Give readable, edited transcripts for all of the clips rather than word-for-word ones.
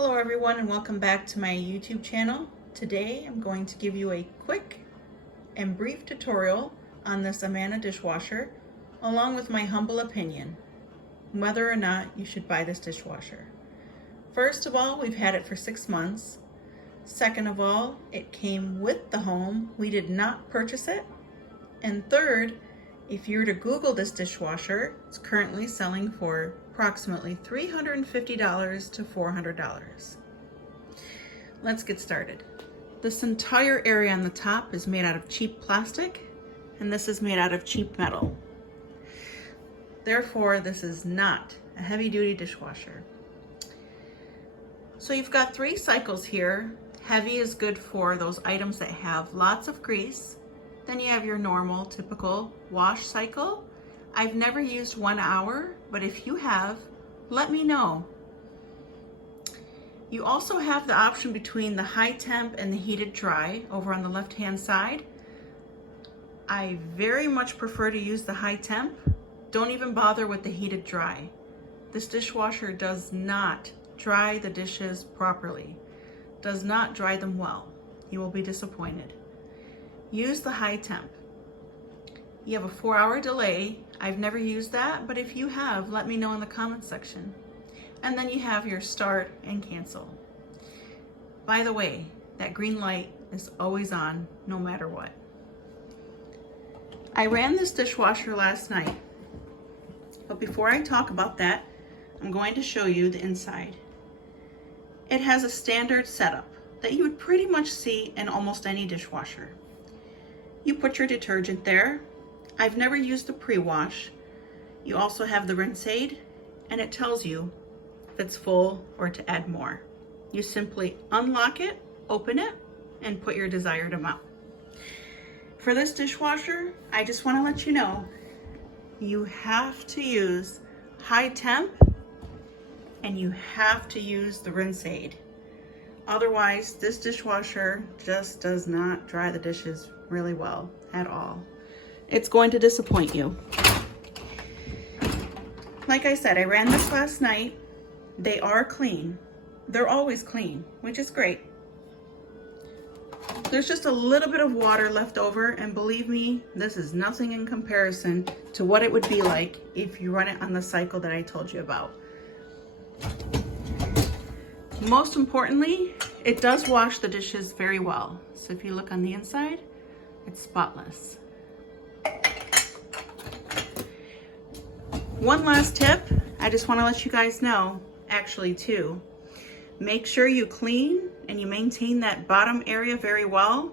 Hello everyone and welcome back to my YouTube channel. Today I'm going to give you a quick and brief tutorial on this Amana dishwasher along with my humble opinion whether or not you should buy this dishwasher. First of all, we've had it for 6 months. Second of all, it came with the home. We did not purchase it. And third, if you were to Google this dishwasher, it's currently selling for approximately $350 to $400. Let's get started. This entire area on the top is made out of cheap plastic, and this is made out of cheap metal. Therefore, this is not a heavy-duty dishwasher. So you've got 3 cycles here. Heavy is good for those items that have lots of grease. Then you have your normal, typical wash cycle. I've never used 1 hour, but if you have, let me know. You also have the option between the high temp and the heated dry over on the left-hand side. I very much prefer to use the high temp. Don't even bother with the heated dry. This dishwasher does not dry the dishes properly, does not dry them well. You will be disappointed. Use the high temp. You have a 4-hour delay. I've never used that, but if you have, let me know in the comments section. And then you have your start and cancel. By the way, that green light is always on, no matter what. I ran this dishwasher last night, but before I talk about that, I'm going to show you the inside. It has a standard setup that you would pretty much see in almost any dishwasher. You put your detergent there. I've never used the pre-wash. You also have the rinse aid, and it tells you if it's full or to add more. You simply unlock it, open it, and put your desired amount. For this dishwasher, I just want to let you know, you have to use high temp and you have to use the rinse aid. Otherwise, this dishwasher just does not dry the dishes really well at all. It's going to disappoint you. Like I said, I ran this last night. They are clean. They're always clean, which is great. There's just a little bit of water left over, and believe me, this is nothing in comparison to what it would be like if you run it on the cycle that I told you about. Most importantly, it does wash the dishes very well. So if you look on the inside, it's spotless. One last tip, I just want to let you guys know, actually too, make sure you clean and you maintain that bottom area very well.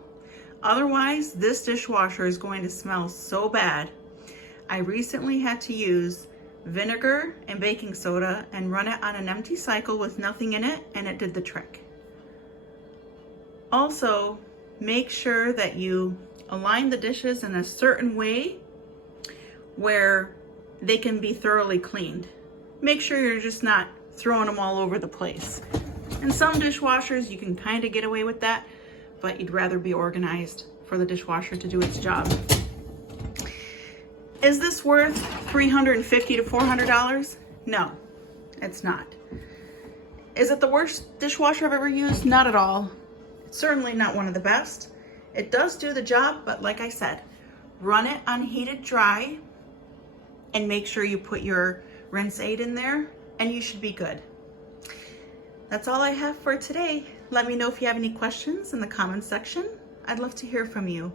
Otherwise, this dishwasher is going to smell so bad. I recently had to use vinegar and baking soda and run it on an empty cycle with nothing in it, and it did the trick. Also, make sure that you align the dishes in a certain way where they can be thoroughly cleaned. Make sure you're just not throwing them all over the place. In some dishwashers, you can kind of get away with that, but you'd rather be organized for the dishwasher to do its job. Is this worth $350 to $400? No, it's not. Is it the worst dishwasher I've ever used? Not at all. It's certainly not one of the best. It does do the job, but like I said, run it on heated dry and make sure you put your rinse aid in there and you should be good. That's all I have for today. Let me know if you have any questions in the comments section. I'd love to hear from you.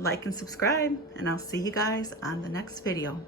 Like and subscribe, and I'll see you guys on the next video.